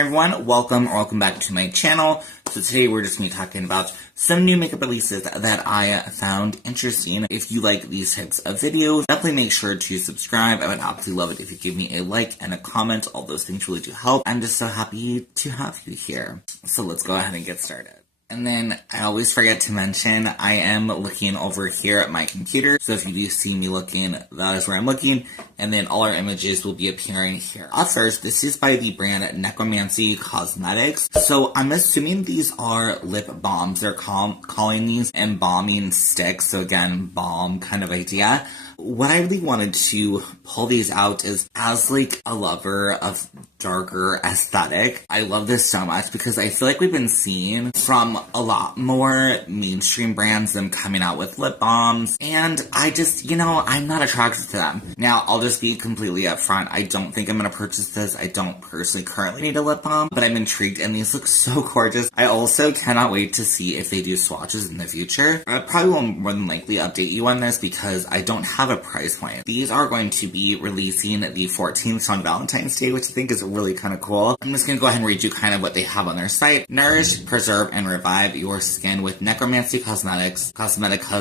Hi everyone, welcome back to my channel. So today we're just going to be talking about some new makeup releases that I found interesting. If you like these types of videos, definitely make sure to subscribe. I would absolutely love it if you give me a like and a comment. All those things really do help. I'm just so happy to have you here. So let's go ahead and get started. And then I always forget to mention, I am looking over here at my computer. So if you do see me looking, that is where I'm looking. And then all our images will be appearing here. Up first, this is by the brand Necromancy Cosmetics. So I'm assuming these are lip balms. They're calling these embalming sticks. So again, balm kind of idea. What I really wanted to pull these out is, as like a lover of darker aesthetic, I love this so much because I feel like we've been seeing from a lot more mainstream brands them coming out with lip balms, and I just, I'm not attracted to them. Now, I'll just be completely upfront. I don't think I'm gonna purchase this. I don't personally currently need a lip balm, but I'm intrigued and these look so gorgeous. I also cannot wait to see if they do swatches in the future. I probably will more than likely update you on this because I don't have a price point. These are going to be releasing the 14th on Valentine's Day, which I think is really kind of cool. I'm just going to go ahead and read you kind of what they have on their site. Nourish, preserve, and revive your skin with Necromancy Cosmetics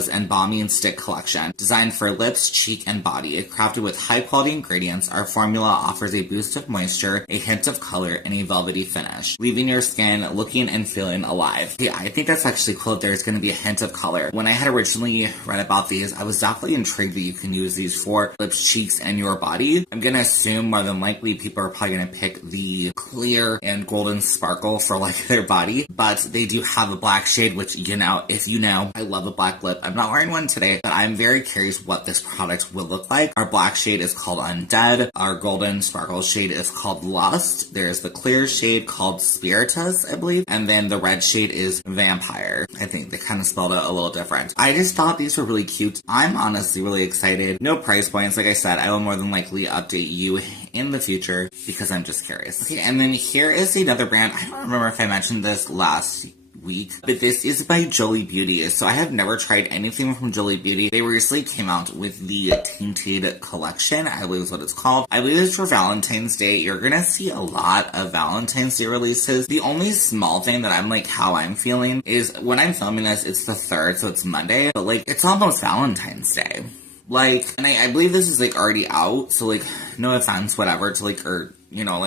Embalming Stick Collection. Designed for lips, cheek, and body. Crafted with high-quality ingredients, our formula offers a boost of moisture, a hint of color, and a velvety finish, leaving your skin looking and feeling alive. Yeah, I think that's actually cool that there's going to be a hint of color. When I had originally read about these, I was definitely intrigued that you can use these for lips, cheeks, and your body. I'm going to assume more than likely people are probably going to pick the clear and golden sparkle for like their body, but they do have a black shade, which, if you know, I love a black lip. I'm not wearing one today, but I'm very curious what this product will look like. Our black shade is called Undead. Our golden sparkle shade is called Lust. There's the clear shade called Spiritus, I believe, and then the red shade is Vampire. I think they kind of spelled it a little different. I just thought these were really cute. I'm honestly really excited. No price points. Like I said, I will more than likely update you in the future because I'm just curious. Okay, and then here is another brand. I don't remember if I mentioned this last week, but this is by Jolie Beauty. So I have never tried anything from Jolie Beauty. They recently came out with the Tainted Collection, I believe is what it's called. I believe it's for Valentine's Day. You're gonna see a lot of Valentine's Day releases. The only small thing that I'm like, how I'm feeling is when I'm filming this, it's the 3rd, so it's Monday, but like, it's almost Valentine's Day. Like, and I believe this is like already out, so like, no offense, whatever, to like,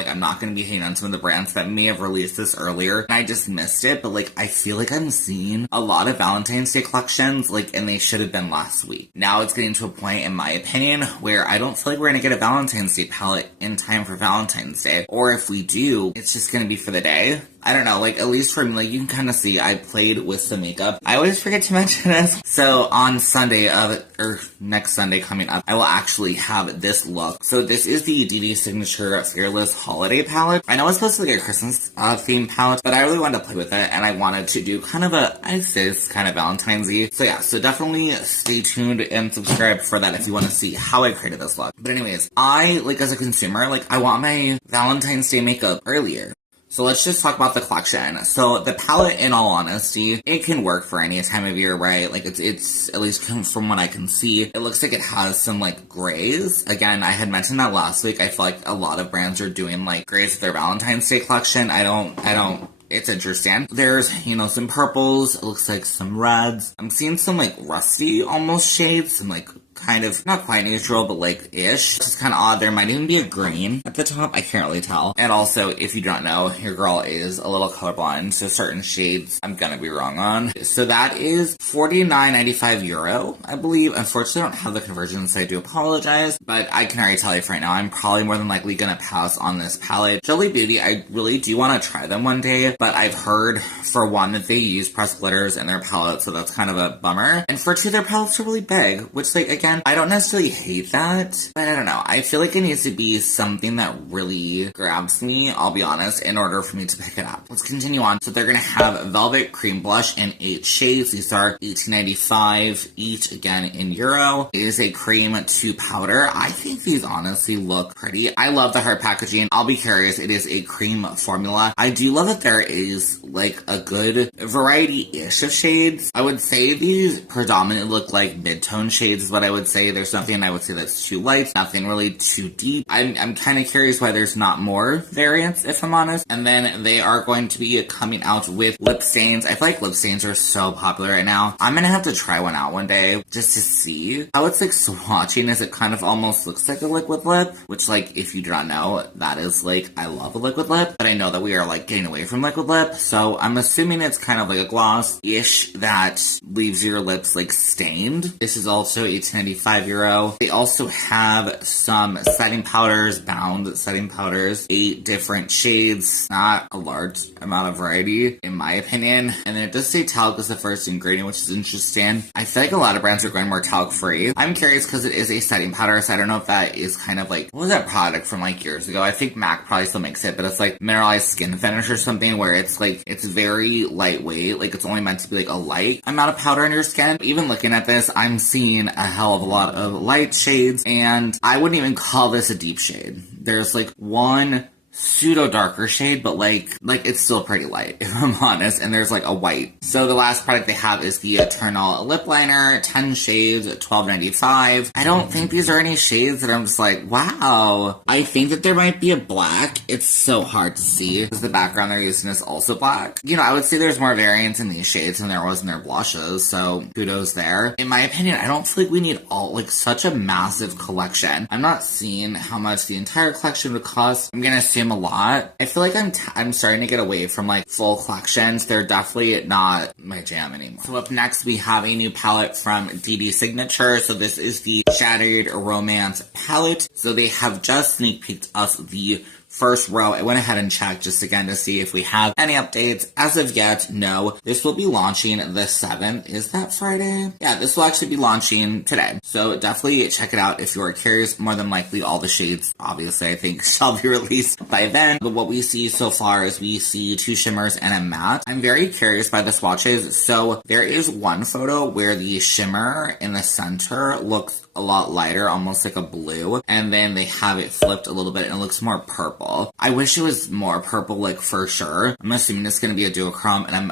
I'm not going to be hating on some of the brands that may have released this earlier, and I just missed it, but, like, I feel like I'm seeing a lot of Valentine's Day collections, like, and they should have been last week. Now it's getting to a point, in my opinion, where I don't feel like we're going to get a Valentine's Day palette in time for Valentine's Day, or if we do, it's just going to be for the day. I don't know, like, at least for me, like, you can kind of see I played with the makeup. I always forget to mention this. So, on Sunday, or next Sunday coming up, I will actually have this look. So, this is the DD Signature Fearless Holiday Palette. I know it's supposed to be like a Christmas theme palette, but I really wanted to play with it, and I wanted to do kind of I'd say it's kind of Valentine's-y. So, yeah, so definitely stay tuned and subscribe for that if you want to see how I created this look. But anyways, as a consumer, I want my Valentine's Day makeup earlier. So let's just talk about the collection. So the palette, in all honesty, it can work for any time of year, right? Like it's at least from what I can see, it looks like it has some like grays. Again, I had mentioned that last week. I feel like a lot of brands are doing like grays with their Valentine's Day collection. I don't. It's interesting. There's, some purples. It looks like some reds. I'm seeing some like rusty almost shades. Some like kind of, not quite neutral, but like-ish. It's kind of odd. There might even be a green at the top. I can't really tell. And also, if you don't know, your girl is a little colorblind, so certain shades I'm gonna be wrong on. So that is €49.95, I believe. Unfortunately, I don't have the conversion, so I do apologize. But I can already tell you right now, I'm probably more than likely gonna pass on this palette. Jolie Beauty, I really do want to try them one day, but I've heard, for one, that they use pressed glitters in their palette, so that's kind of a bummer. And for two, their palettes are really big, which, like, again, I don't necessarily hate that, but I don't know. I feel like it needs to be something that really grabs me, I'll be honest, in order for me to pick it up. Let's continue on. So they're going to have Velvet Cream Blush in 8 shades. These are $18.95 each, again, in euro. It is a cream to powder. I think these honestly look pretty. I love the hard packaging. I'll be curious. It is a cream formula. I do love that there is, like, a good variety-ish of shades. I would say these predominantly look like mid-tone shades is what I would say there's nothing I would say that's too light, nothing really too deep. I'm kind of curious why there's not more variants, if I'm honest. And then they are going to be coming out with lip stains. I feel like lip stains are so popular right now. I'm gonna have to try one out one day just to see how it's like swatching. Is it kind of almost looks like a liquid lip, which like if you do not know, that is like I love a liquid lip, but I know that we are like getting away from liquid lip, so I'm assuming it's kind of like a gloss-ish that leaves your lips like stained. This is also a €10.95. They also have some setting powders, bound setting powders, 8 different shades, not a large amount of variety in my opinion. And then it does say talc is the first ingredient, which is interesting. I feel like a lot of brands are going more talc free. I'm curious because it is a setting powder, so I don't know if that is kind of like, what was that product from like years ago? I think MAC probably still makes it, but it's like mineralized skin finish or something where it's like, it's very lightweight, like it's only meant to be like a light amount of powder in your skin. Even looking at this, I'm seeing a hell of a lot of light shades, and I wouldn't even call this a deep shade. There's like one pseudo darker shade, but like it's still pretty light, if I'm honest, and there's like a white. So the last product they have is the Eternal Lip Liner, 10 shades, $12.95. I don't think these are any shades that I'm just like, wow. I think that there might be a black. It's so hard to see because the background they're using is also black. You know, I would say there's more variance in these shades than there was in their blushes, so kudos there. In my opinion, I don't feel like we need all, like, such a massive collection. I'm not seeing how much the entire collection would cost. I'm gonna assume a lot. I feel like I'm starting to get away from like full collections. They're definitely not my jam anymore. So up next we have a new palette from DD Signature. So this is the Shattered Romance palette. So they have just sneak peeked us the first row. I went ahead and checked just again to see if we have any updates. As of yet, no. This will be launching the 7th. Is that Friday? Yeah, this will actually be launching today. So definitely check it out if you are curious. More than likely all the shades, obviously, I think shall be released by then. But what we see so far is we see 2 shimmers and a matte. I'm very curious by the swatches. So there is one photo where the shimmer in the center looks a lot lighter, almost like a blue, and then they have it flipped a little bit and it looks more purple. I wish it was more purple, like for sure. I'm assuming it's gonna be a duochrome, and I'm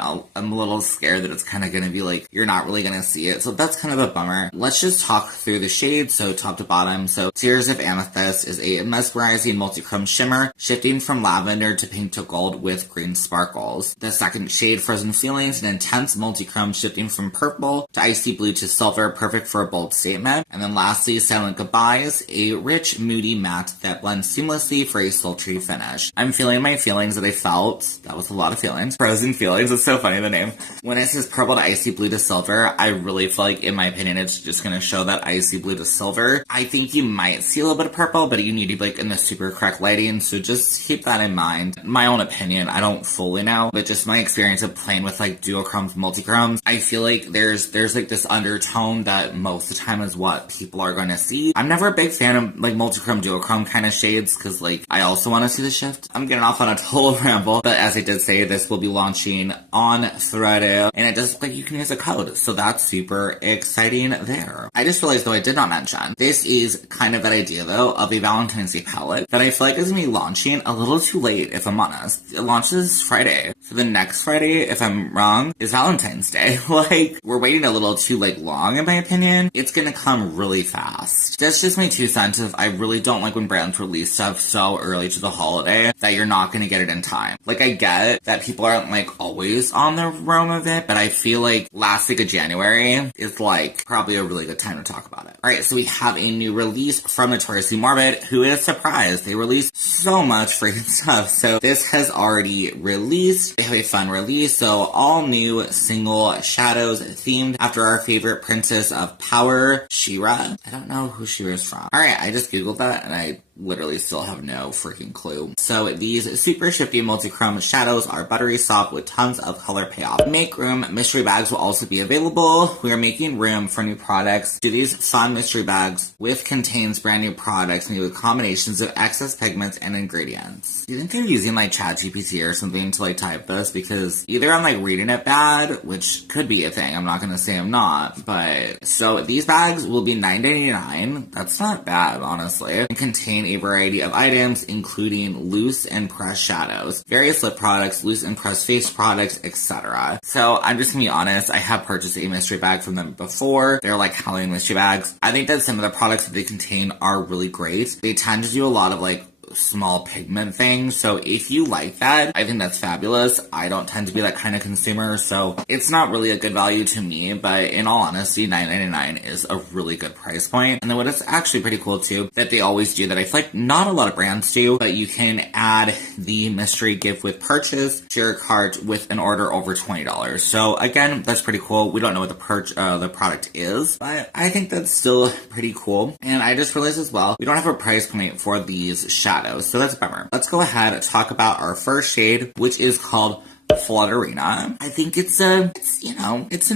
a little scared that it's kind of gonna be like you're not really gonna see it, so that's kind of a bummer. Let's just talk through the shades, so top to bottom. So Tears of Amethyst is a mesmerizing multi-chrome shimmer, shifting from lavender to pink to gold with green sparkles. The second shade, Frozen Feelings, an intense multi-chrome shifting from purple to icy blue to silver, perfect for a bold statement. And then lastly, Silent Goodbyes, a rich, moody matte that blends seamlessly for a sultry finish. I'm feeling my feelings that I felt. That was a lot of feelings. Frozen Feelings, it's so funny, the name. When it says purple to icy blue to silver, I really feel like, in my opinion, it's just gonna show that icy blue to silver. I think you might see a little bit of purple, but you need to be like in the super correct lighting, so just keep that in mind. My own opinion, I don't fully know, but just my experience of playing with like duochromes, multichromes, I feel like there's like this undertone that most of the time is what people are going to see. I'm never a big fan of like multichrome, duochrome kind of shades because like I also want to see the shift. I'm getting off on a total ramble, but as I did say, this will be launching on Friday, and it does look like you can use a code, so that's super exciting there. I just realized though I did not mention, this is kind of that idea though of a Valentine's Day palette that I feel like is going to be launching a little too late, if I'm honest. It launches Friday, so the next Friday, if I'm wrong, is Valentine's Day. Like, we're waiting a little too like long in my opinion. It's gonna come really fast. That's just my 2 cents of I really don't like when brands release stuff so early to the holiday that you're not gonna get it in time. Like, I get that people aren't like always on the roam of it, but I feel like last week of January is like probably a really good time to talk about it. Alright, so we have a new release from Notoriously Morbid. Who is surprised? They released so much freaking stuff. So this has already released. They have a fun release. So all new single shadows themed after our favorite princess of power, She-Ra. I don't know who She-Ra is from. Alright, I just googled that and I literally still have no freaking clue. So these super shifty multi-chrome shadows are buttery soft with tons of color payoff. Make room, mystery bags will also be available. We are making room for new products. Do these fun mystery bags with contains brand new products made with combinations of excess pigments and ingredients. Do you think they're using like ChatGPT or something to like type this? Because either I'm like reading it bad, which could be a thing. I'm not gonna say I'm not, but so these bags will be $9.99. That's not bad, honestly, and contain a variety of items, including loose and pressed shadows, various lip products, loose and pressed face products, etc. So I'm just gonna be honest, I have purchased a mystery bag from them before. They're like Halloween mystery bags. I think that some of the products that they contain are really great. They tend to do a lot of like small pigment things, so if you like that, I think that's fabulous. I don't tend to be that kind of consumer, so it's not really a good value to me, but in all honesty, $9.99 is a really good price point. And then what is actually pretty cool too, that they always do that I feel like not a lot of brands do, but you can add the mystery gift with purchase to your cart with an order over $20. So again, that's pretty cool. We don't know what the product is, but I think that's still pretty cool. And I just realized as well, we don't have a price point for these shadows. So that's a bummer. Let's go ahead and talk about our first shade, which is called Flutterina. I think it's an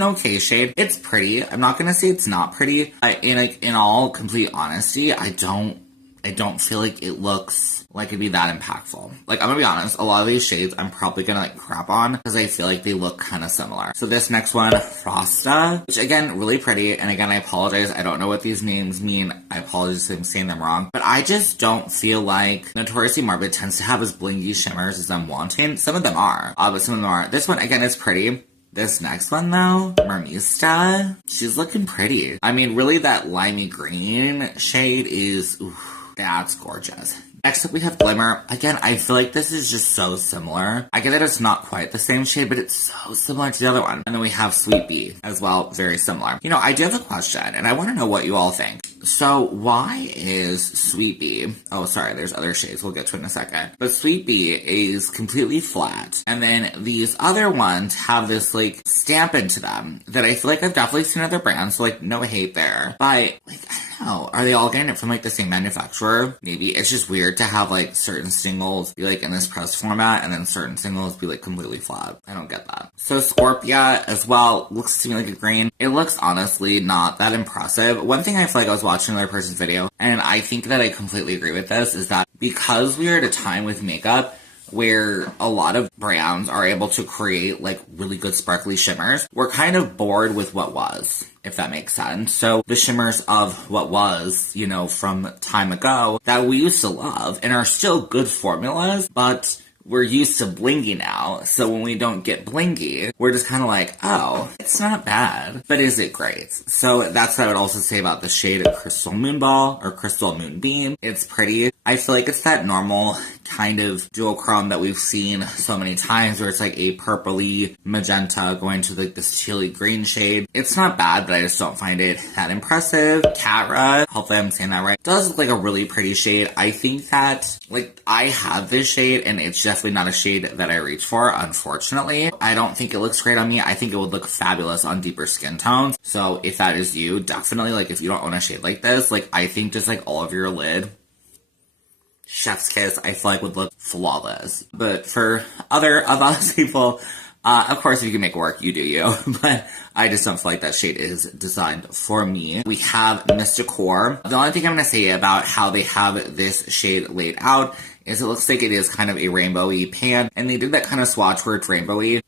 okay shade. It's pretty. I'm not gonna say it's not pretty. In all complete honesty, I don't feel like it looks like it'd be that impactful. Like, I'm gonna be honest, a lot of these shades I'm probably gonna like crap on because I feel like they look kind of similar. So this next one, Frosta, which again, really pretty. And again, I apologize. I don't know what these names mean. I apologize if I'm saying them wrong. But I just don't feel like Notoriously Morbid tends to have as blingy shimmers as I'm wanting. Some of them are, but some of them aren't. This one, again, is pretty. This next one, though, Mermista, she's looking pretty. I mean, really, that limey green shade is, that's gorgeous. Next up, we have Glimmer. Again, I feel like this is just so similar. I get that it's not quite the same shade, but it's so similar to the other one. And then we have Sweet Bee as well, very similar. You know, I do have a question, and I want to know what you all think. So why is Sweet Bee, oh, sorry, there's other shades we'll get to in a second, but Sweet Bee is completely flat, and then these other ones have this, like, stamp into them that I feel like I've definitely seen other brands, so, like, no hate there. But, like, I don't know, are they all getting it from, like, the same manufacturer? Maybe. It's just weird to have, like, certain singles be, like, in this press format, and then certain singles be, like, completely flat. I don't get that. So Scorpia, as well, looks to me like a green. It looks, honestly, not that impressive. One thing I feel like I was watching another person's video, and I think that I completely agree with this, is that because we are at a time with makeup where a lot of brands are able to create, like, really good sparkly shimmers, we're kind of bored with what was, if that makes sense. So the shimmers of what was, you know, from time ago that we used to love and are still good formulas, but we're used to blingy now, so when we don't get blingy, we're just kind of like, oh, it's not bad, but is it great? So that's what I would also say about the shade of Crystal Moonball or Crystal Moonbeam. It's pretty. I feel like it's that normal kind of duochrome that we've seen so many times where it's like a purpley magenta going to like this tealy green shade. It's not bad, but I just don't find it that impressive. Catra, hopefully I'm saying that right, does look like a really pretty shade. I think that, like, I have this shade and it's definitely not a shade that I reach for, unfortunately. I don't think it looks great on me. I think it would look fabulous on deeper skin tones. So if that is you, definitely, like, if you don't own a shade like this, like, I think just like all over your lid, chef's kiss, I feel like would look flawless. But for other people, of course, if you can make it work, you do you. But I just don't feel like that shade is designed for me. We have Mysticor. The only thing I'm going to say about how they have this shade laid out is it looks like it is kind of a rainbowy pan, and they did that kind of swatch where it's rainbowy.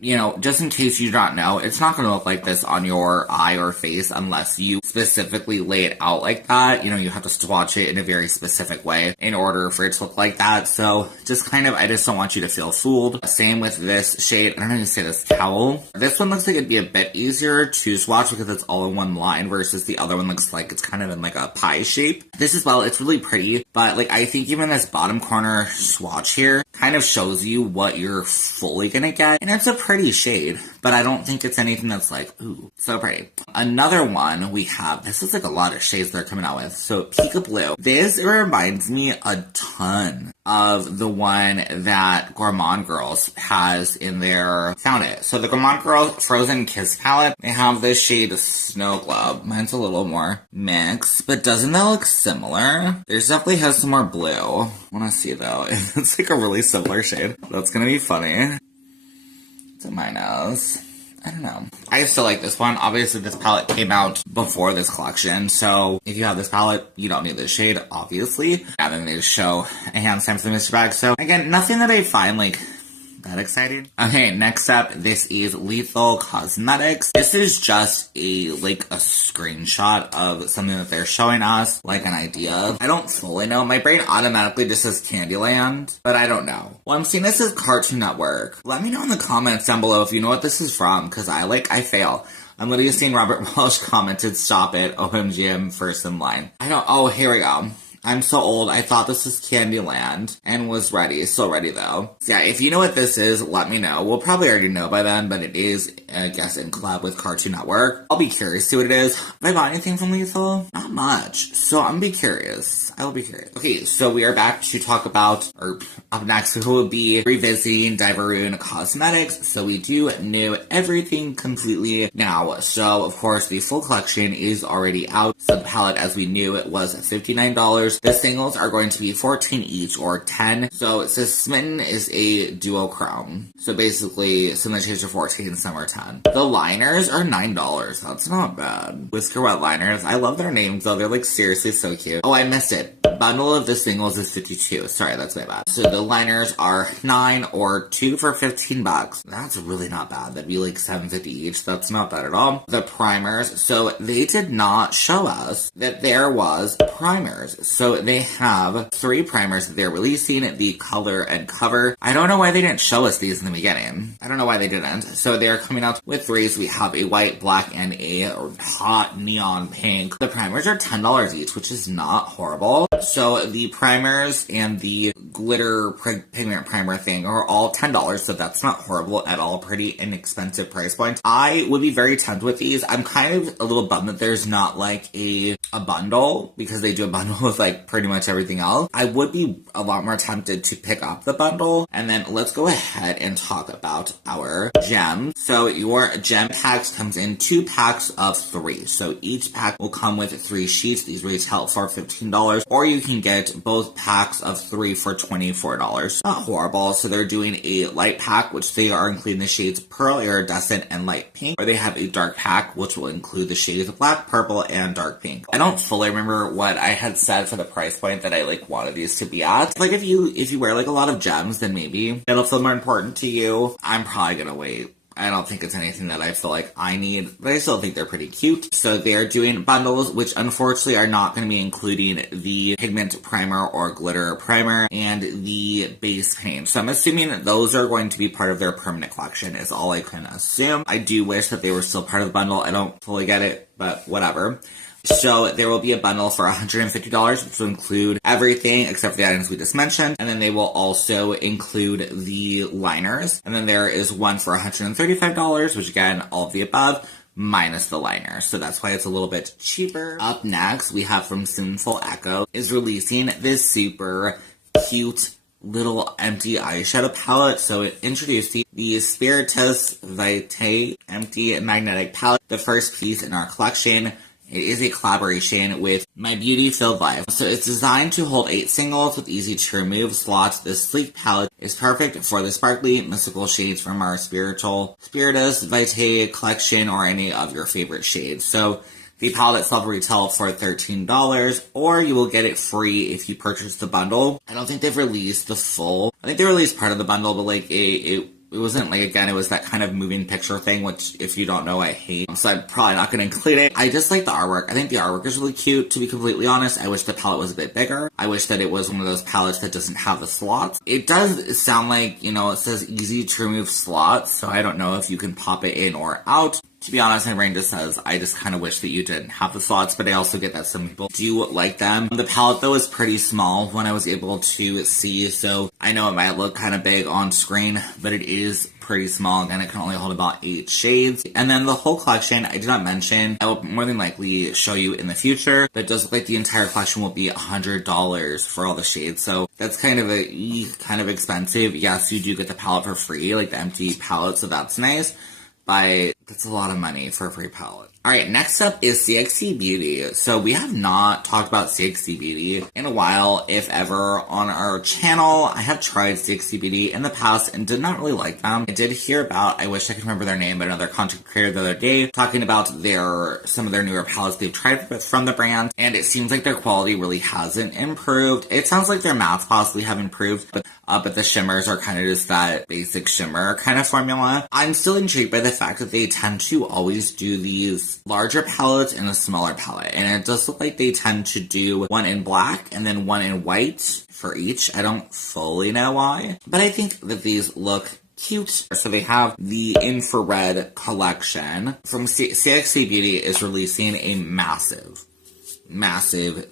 You know, just in case you don't know, it's not going to look like this on your eye or face unless you specifically lay it out like that. You know, you have to swatch it in a very specific way in order for it to look like that. So just kind of, I just don't want you to feel fooled. Same with this shade. I don't know how to say this, Cowl. This one looks like it'd be a bit easier to swatch because it's all in one line versus the other one looks like it's kind of in like a pie shape. This as well, it's really pretty, but like I think even this bottom corner swatch here kind of shows you what you're fully gonna get, and it's a pretty shade, but I don't think it's anything that's like, ooh, so pretty. Another one we have, this is like a lot of shades they're coming out with, so Pika Blue. This reminds me a ton of the one that Gourmand Girls has in their Found It. So the Gourmand Girls Frozen Kiss palette, they have this shade Snow Globe. Mine's a little more mixed, but doesn't that look similar? There's definitely has some more blue. I wanna see though, if it's like a really similar shade. That's gonna be funny. It's in my nose. I don't know. I still like this one. Obviously, this palette came out before this collection, so if you have this palette, you don't need this shade, obviously. And then they just show a hand stamp for the mystery bag. So, again, nothing that I find, like, that exciting. Okay, next up, this is Lethal Cosmetics. This is just a screenshot of something that they're showing us, like an idea. I don't fully know. My brain automatically just says CANDYLAND, but I don't know. Well, I'm seeing this as Cartoon Network. Let me know in the comments down below if you know what this is from, because I fail. I'm literally seeing Robert Walsh commented, "Stop it, OMG, I'm first in line." Oh, here we go. I'm so old, I thought this was CANDYLAND, and was ready. Still ready, though. So yeah, if you know what this is, let me know. We'll probably already know by then, but it is, I guess, in collab with Cartoon Network. I'll be curious to see what it is. Have I bought anything from Lethal? Not much. So I'm gonna be curious. I will be curious. Okay, so we are back to talk about, or up next, we will be revisiting Diveroon Cosmetics. So we do know everything completely now. So, of course, the full collection is already out. So the palette, as we knew, it was $59. The singles are going to be 14 each, or 10. So it says Smitten is a duochrome. So basically, some of the shades are 14, some are 10. The liners are $9. That's not bad. Whisker Wet liners. I love their names, though. They're, like, seriously so cute. Oh, I missed it. Bundle of the singles is $52. Sorry, that's my bad. So the liners are $9, or 2 for $15. That's really not bad. That'd be, like, $7.50 each. That's not bad at all. The primers. So they did not show us that there was primers. So they have 3 primers that they're releasing, the color and cover. I don't know why they didn't show us these in the beginning. I don't know why they didn't. So they're coming out with 3. So we have a white, black, and a hot neon pink. The primers are $10 each, which is not horrible. So the primers and the glitter pigment primer thing are all $10, so that's not horrible at all. Pretty inexpensive price point. I would be very tempted with these. I'm kind of a little bummed that there's not like a bundle, because they do a bundle with like pretty much everything else. I would be a lot more tempted to pick up the bundle. And then let's go ahead and talk about our gems. So your gem packs comes in 2 packs of 3. So each pack will come with 3 sheets. These retail for $15, or you can get both packs of 3 for $24. Not horrible. So they're doing a light pack, which they are including the shades Pearl, Iridescent, and Light Pink. Or they have a dark pack, which will include the shades Black, Purple, and Dark Pink. I don't fully remember what I had said for the price point that I like wanted these to be at. Like if you wear like a lot of gems, then maybe it'll feel more important to you. I'm probably gonna wait. I don't think it's anything that I feel like I need, but I still think they're pretty cute. So they're doing bundles, which unfortunately are not going to be including the pigment primer or glitter primer and the base paint. So I'm assuming that those are going to be part of their permanent collection, is all I can assume. I do wish that they were still part of the bundle. I don't fully get it, but whatever. So there will be a bundle for $150, which will include everything except for the items we just mentioned. And then they will also include the liners. And then there is one for $135, which again, all of the above, minus the liner. So that's why it's a little bit cheaper. Up next, we have from Sinful Echo is releasing this super cute little empty eyeshadow palette. So it introduced the Spiritus Vitae Empty Magnetic Palette, the first piece in our collection. It is a collaboration with My Beauty Filled Life. So it's designed to hold 8 singles with easy to remove slots. This sleek palette is perfect for the sparkly, mystical shades from our Spiritus Vitae collection, or any of your favorite shades. So the palette itself will retail for $13, or you will get it free if you purchase the bundle. I don't think they've released the full. I think they released part of the bundle, but like it wasn't like, again, it was that kind of moving picture thing, which if you don't know, I hate. So I'm probably not going to include it. I just like the artwork. I think the artwork is really cute, to be completely honest. I wish the palette was a bit bigger. I wish that it was one of those palettes that doesn't have the slots. It does sound like, you know, it says easy to remove slots, so I don't know if you can pop it in or out. To be honest, my brain just says, I just kind of wish that you didn't have the slots, but I also get that some people do like them. The palette, though, is pretty small when I was able to see, so I know it might look kind of big on screen, but it is pretty small. Again, it can only hold about 8 shades. And then the whole collection, I did not mention, I will more than likely show you in the future, but it does look like the entire collection will be $100 for all the shades, so that's kind of expensive. Yes, you do get the palette for free, like the empty palette, so that's nice. But that's a lot of money for a free palette. Alright, next up is CXC Beauty. So we have not talked about CXC Beauty in a while, if ever, on our channel. I have tried CXC Beauty in the past and did not really like them. I did hear about, I wish I could remember their name, but another content creator the other day talking about some of their newer palettes they've tried from the brand, and it seems like their quality really hasn't improved. It sounds like their mattes possibly have improved, but but the shimmers are kind of just that basic shimmer kind of formula. I'm still intrigued by the fact that they tend to always do these larger palettes and a smaller palette, and it does look like they tend to do one in black and then one in white for each. I don't fully know why, but I think that these look cute. So they have the infrared collection from CXC Beauty is releasing a massive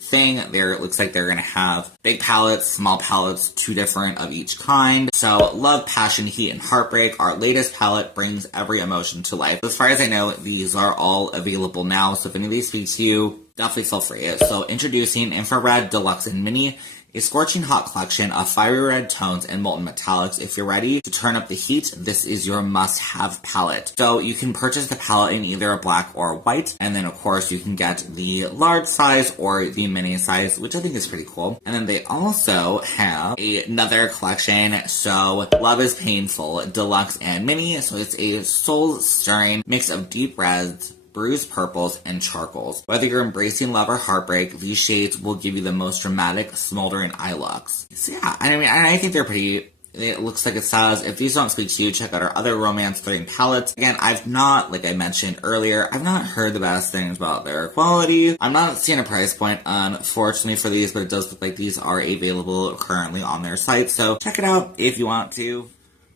thing. It looks like they're going to have big palettes, small palettes, 2 different of each kind. So Love, Passion, Heat, and Heartbreak, our latest palette, brings every emotion to life. As far as I know, these are all available now, so if any of these speak to you, definitely feel free. So introducing Infrared Deluxe and Mini, a scorching hot collection of fiery red tones and molten metallics. If you're ready to turn up the heat, this is your must-have palette. So you can purchase the palette in either a black or a white, and then of course you can get the large size or the mini size, which I think is pretty cool. And then they also have another collection, so Love is Painful, Deluxe and Mini. So it's a soul-stirring mix of deep reds, bruised purples, and charcoals. Whether you're embracing love or heartbreak, these shades will give you the most dramatic, smoldering eye looks. So yeah, I mean, I think they're pretty. It looks like it says, if these don't speak to you, check out our other romance-themed palettes. Again, I've not, like I mentioned earlier, I've not heard the best things about their quality. I'm not seeing a price point, unfortunately, for these, but it does look like these are available currently on their site, so check it out if you want to.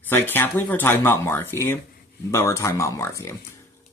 So I can't believe we're talking about Morphe, but we're talking about Morphe.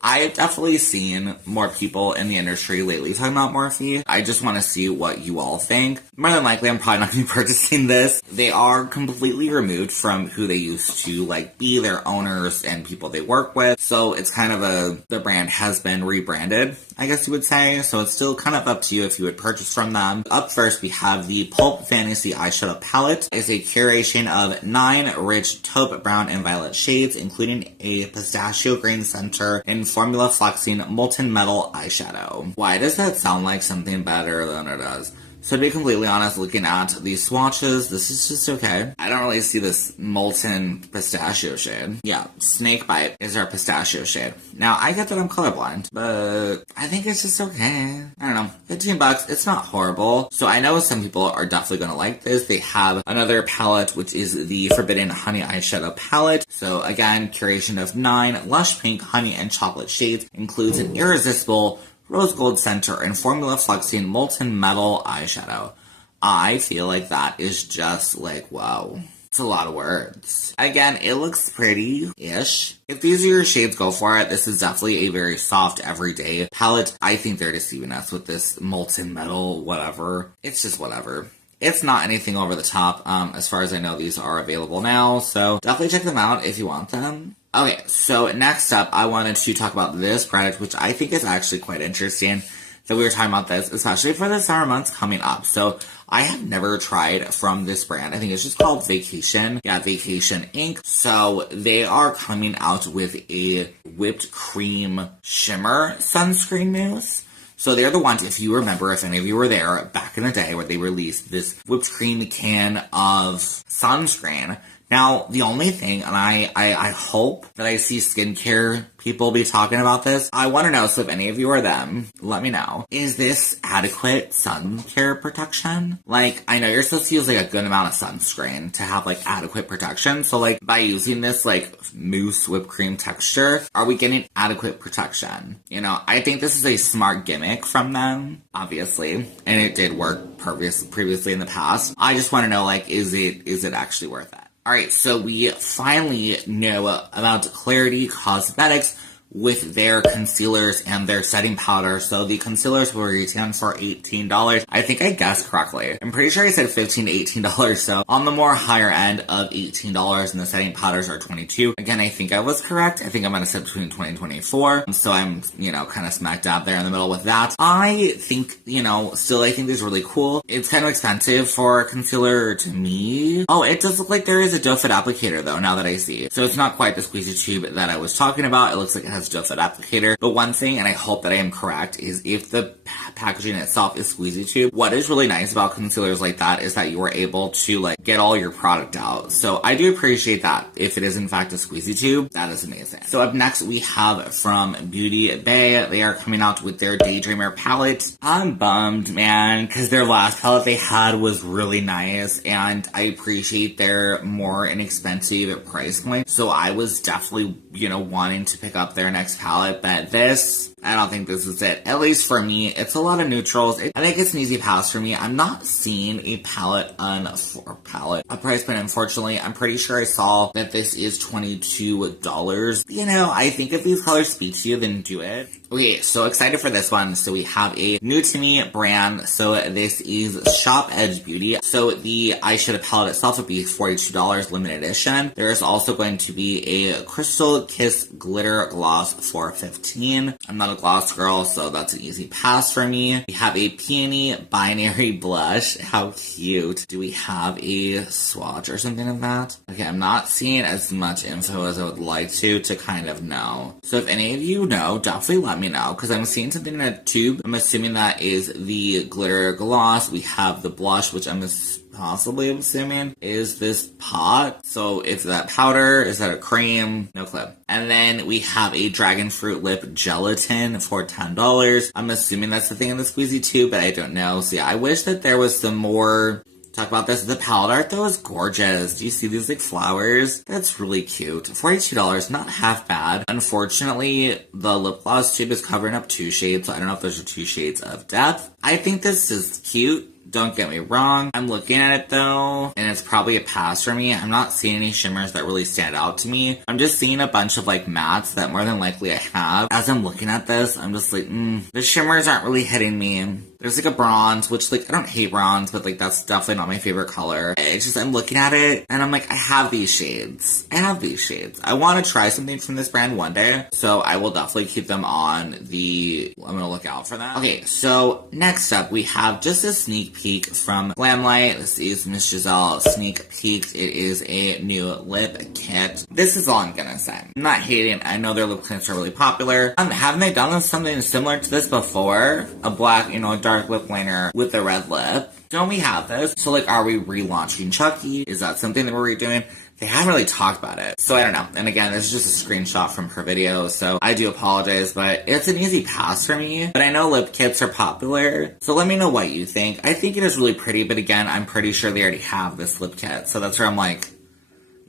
I've definitely seen more people in the industry lately talking about Morphe. I just want to see what you all think. More than likely, I'm probably not going to be purchasing this. They are completely removed from who they used to, like, be their owners and people they work with. So it's kind of the brand has been rebranded, I guess you would say. So it's still kind of up to you if you would purchase from them. Up first, we have the Pulp Fantasy Eyeshadow Palette. It's a curation of 9 rich taupe, brown, and violet shades, including a pistachio green center and formula flexing molten metal eyeshadow. Why does that sound like something better than it does? So to be completely honest, looking at these swatches, this is just okay. I don't really see this molten pistachio shade. Yeah, Snakebite is our pistachio shade. Now, I get that I'm colorblind, but I think it's just okay. I don't know, $15, it's not horrible. So I know some people are definitely gonna like this. They have another palette, which is the Forbidden Honey Eyeshadow Palette. So again, curation of 9 lush pink, honey, and chocolate shades, includes an irresistible rose gold center and formula flexing molten metal eyeshadow. I feel like that is just like, wow. It's a lot of words. Again, it looks pretty-ish. If these are your shades, go for it. This is definitely a very soft, everyday palette. I think they're deceiving us with this molten metal, whatever. It's just whatever. It's not anything over the top. As far as I know, these are available now, so definitely check them out if you want them. Okay, so next up, I wanted to talk about this product, which I think is actually quite interesting that we were talking about this, especially for the summer months coming up. So I have never tried from this brand. I think it's just called Vacation. Yeah, Vacation Ink. So they are coming out with a whipped cream shimmer sunscreen mousse. So they're the ones, if you remember, if any of you were there back in the day where they released this whipped cream can of sunscreen. Now, the only thing, and I hope that I see skincare people be talking about this. I want to know, so if any of you are them, let me know. Is this adequate sun care protection? Like, I know you're supposed to use, like, a good amount of sunscreen to have, like, adequate protection. So, like, by using this, like, mousse whipped cream texture, are we getting adequate protection? You know, I think this is a smart gimmick from them, obviously. And it did work previously in the past. I just want to know, like, is it actually worth it? Alright, so we finally know about Clarity Cosmetics with their concealers and their setting powder. So the concealers were retailing for $18. I think I guessed correctly. I'm pretty sure I said $15 to $18, so on the more higher end of $18, and the setting powders are $22. Again, I think I was correct. I think I'm gonna set between $20 and $24. So I'm, you know, kind of smack dab there in the middle with that. I think, you know, still I think this is really cool. It's kind of expensive for a concealer to me. Oh, it does look like there is a doe foot applicator though, now that I see. So it's not quite the squeezy tube that I was talking about. It looks like it has has just that applicator. But one thing, and I hope that I am correct, is if the packaging itself is squeezy tube, what is really nice about concealers like that is that you are able to like get all your product out. So I do appreciate that. If it is in fact a squeezy tube, that is amazing. So up next we have from Beauty Bay. They are coming out with their Daydreamer palette. I'm bummed, man, because their last palette they had was really nice, and I appreciate their more inexpensive price point. So I was definitely, wanting to pick up their next palette, but this, I don't think this is it. At least for me, it's a lot of neutrals. I think it's an easy pass for me. I'm not seeing a palette a price point, unfortunately. I'm pretty sure I saw that this is $22. I think if these colors speak to you, then do it. Okay, so excited for this one. So we have a new to me brand. So this is Shop Edge Beauty. So the eyeshadow palette itself would be $42 limited edition. There is also going to be a Crystal Kiss glitter gloss for $15. I'm not a gloss girl, so that's an easy pass for me. We have a Peony Binary Blush. How cute. Do we have a swatch or something of that? Okay, I'm not seeing as much info as I would like to kind of know. So if any of you know, definitely let me know, because I'm seeing something in a tube. I'm assuming that is the glitter gloss. We have the blush, which I'm possibly assuming is this pot. So is that powder? Is that a cream? No clue. And then we have a dragon fruit lip gelatin for $10. I'm assuming that's the thing in the squeezy tube, but I don't know. So yeah, I wish that there was some more talk about this. The palette art though is gorgeous. Do you see these like flowers? That's really cute. $42, not half bad. Unfortunately, the lip gloss tube is covering up 2 shades, so I don't know if those are 2 shades of depth. I think this is cute. Don't get me wrong. I'm looking at it though, and it's probably a pass for me. I'm not seeing any shimmers that really stand out to me. I'm just seeing a bunch of like mattes that more than likely I have. As I'm looking at this, I'm just like, the shimmers aren't really hitting me. There's like a bronze, which like, I don't hate bronze, but like that's definitely not my favorite color. It's just, I'm looking at it and I'm like, I have these shades. I want to try something from this brand one day. So I will definitely keep them on I'm going to look out for that. Okay, so next up we have just a sneak peek from Glamlight. This is Miss Giselle sneak peek. It is a new lip kit. This is all I'm going to say. I'm not hating. I know their lip kits are really popular. Haven't they done something similar to this before? A black, dark lip liner with a red lip. Don't we have this? So like, are we relaunching Chucky? Is that something that we're redoing? They haven't really talked about it. So I don't know. And again, this is just a screenshot from her video, so I do apologize, but it's an easy pass for me. But I know lip kits are popular, so let me know what you think. I think it is really pretty, but again, I'm pretty sure they already have this lip kit, so that's where I'm like,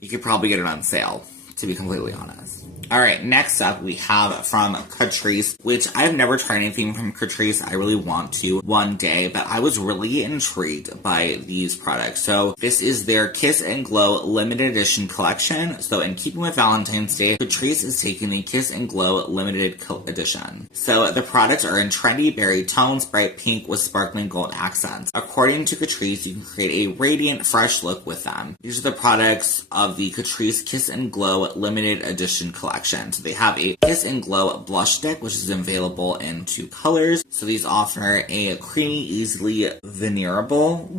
you could probably get it on sale, to be completely honest. Alright, next up we have from Catrice, which I've never tried anything from Catrice. I really want to one day, but I was really intrigued by these products. So this is their Kiss and Glow limited edition collection. So in keeping with Valentine's Day, Catrice is taking the Kiss and Glow limited edition. So the products are in trendy berry tones, bright pink with sparkling gold accents. According to Catrice, you can create a radiant, fresh look with them. These are the products of the Catrice Kiss and Glow limited edition collection. So they have a Kiss and Glow blush stick, which is available in 2 colors. So these offer a creamy, easily veneerable,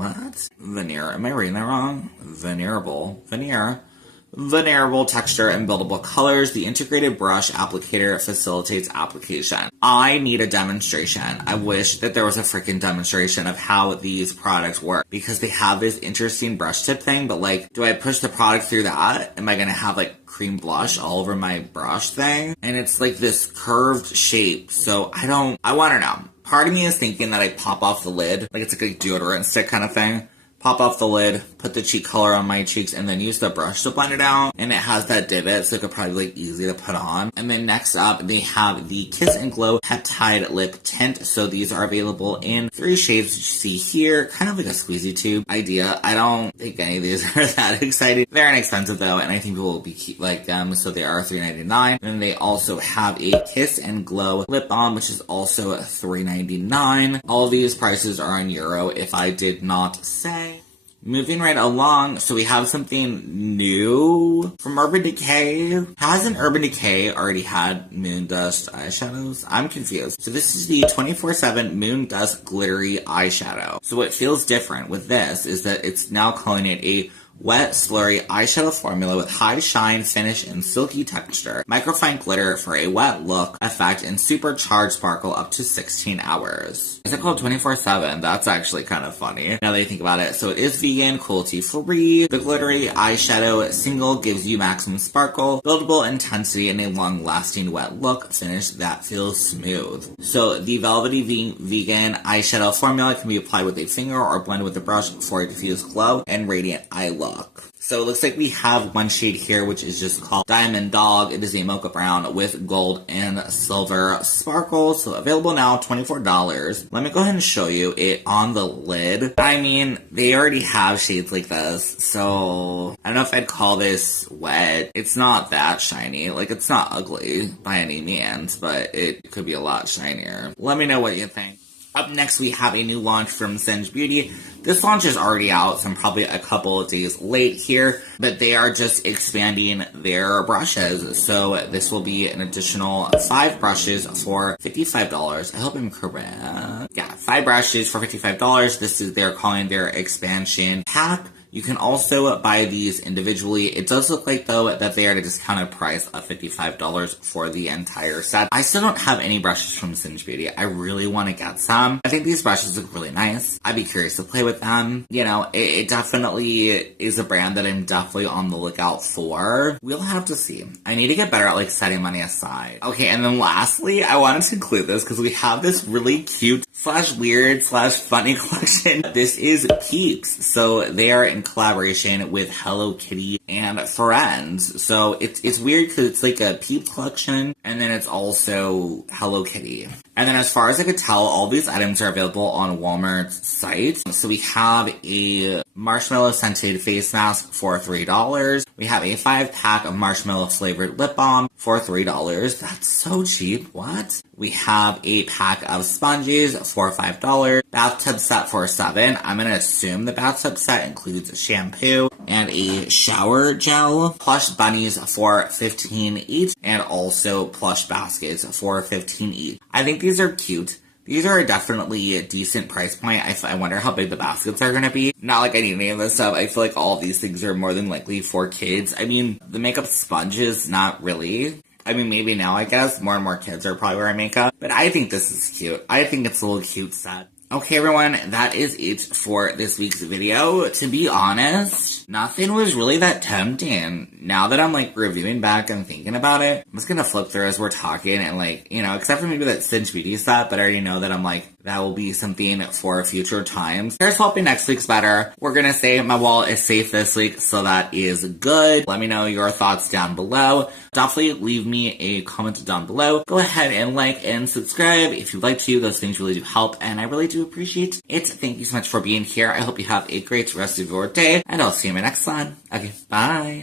veneer, am I reading that wrong? Veneerable texture and buildable colors. The integrated brush applicator facilitates application. I need a demonstration. I wish that there was a freaking demonstration of how these products work, because they have this interesting brush tip thing, but like, do I push the product through that? Am I gonna have like cream blush all over my brush thing? And it's like this curved shape, so I wanna know. Part of me is thinking that I pop off the lid, like it's like a deodorant stick kind of thing. Pop off the lid, put the cheek color on my cheeks, and then use the brush to blend it out. And it has that divot, so it could probably like easy to put on. And then next up, they have the Kiss and Glow Peptide Lip Tint. So these are available in 3 shades, which you see here. Kind of like a squeezy tube idea. I don't think any of these are that exciting. They're inexpensive though, and I think people will be like them. So they are $3.99. And they also have a Kiss and Glow Lip Balm, which is also $3.99. All of these prices are in euro, if I did not say. Moving right along, so we have something new from Urban Decay. Hasn't Urban Decay already had Moon Dust eyeshadows? I'm confused. So this is the 24/7 Moon Dust Glittery Eyeshadow. So what feels different with this is that it's now calling it a wet slurry eyeshadow formula with high shine, finish, and silky texture. Microfine glitter for a wet look effect and supercharged sparkle up to 16 hours. Is it called 24/7? That's actually kind of funny now that you think about it. So it is vegan, cruelty-free. The glittery eyeshadow single gives you maximum sparkle, buildable intensity, and a long-lasting wet look finish that feels smooth. So the velvety vegan eyeshadow formula can be applied with a finger or blended with a brush for a diffused glow and radiant eye look. So it looks like we have one shade here, which is just called Diamond Dog. It is a mocha brown with gold and silver sparkles. So available now, $24. Let me go ahead and show you it on the lid. I mean, they already have shades like this, so I don't know if I'd call this wet. It's not that shiny. Like, it's not ugly by any means, but it could be a lot shinier. Let me know what you think. Up next, we have a new launch from Singe Beauty. This launch is already out, so I'm probably a couple of days late here, but they are just expanding their brushes. So this will be an additional 5 brushes for $55. I hope I'm correct. Yeah, 5 brushes for $55. They're calling their expansion pack. You can also buy these individually. It does look like, though, that they are at a discounted price of $55 for the entire set. I still don't have any brushes from Singe Beauty. I really want to get some. I think these brushes look really nice. I'd be curious to play with them. You know, it definitely is a brand that I'm definitely on the lookout for. We'll have to see. I need to get better at, like, setting money aside. Okay, and then lastly, I wanted to include this because we have this really cute / weird / funny collection. This is Peeps. So they are in collaboration with Hello Kitty and Friends. So it's weird because it's like a Peeps collection, and then it's also Hello Kitty. And then as far as I could tell, all these items are available on Walmart's site. So we have a marshmallow scented face mask for $3. We have a 5-pack of marshmallow flavored lip balm for $3. That's so cheap. What? We have a pack of sponges for $5. Bathtub set for $7. I'm going to assume the bathtub set includes a shampoo and a shower gel. Plush bunnies for $15 each, and also plush baskets for $15 each. I think these are cute. These are definitely a decent price point. I wonder how big the baskets are going to be. Not like I need any of this stuff. I feel like all of these things are more than likely for kids. I mean, the makeup sponges, not really. I mean, maybe now, I guess. More and more kids are probably wearing makeup. But I think this is cute. I think it's a little cute set. Okay, everyone, that is it for this week's video. To be honest, nothing was really that tempting. Now that I'm, like, reviewing back and thinking about it, I'm just gonna flip through as we're talking and, like, you know, except for maybe that Singe Beauty set, but I already know that I'm, like, that will be something for future times. Here's hoping next week's better. We're gonna say my wallet is safe this week, so that is good. Let me know your thoughts down below. Definitely leave me a comment down below. Go ahead and like and subscribe if you'd like to. Those things really do help, and I really do appreciate it. Thank you so much for being here. I hope you have a great rest of your day, and I'll see you in my next one. Okay, bye.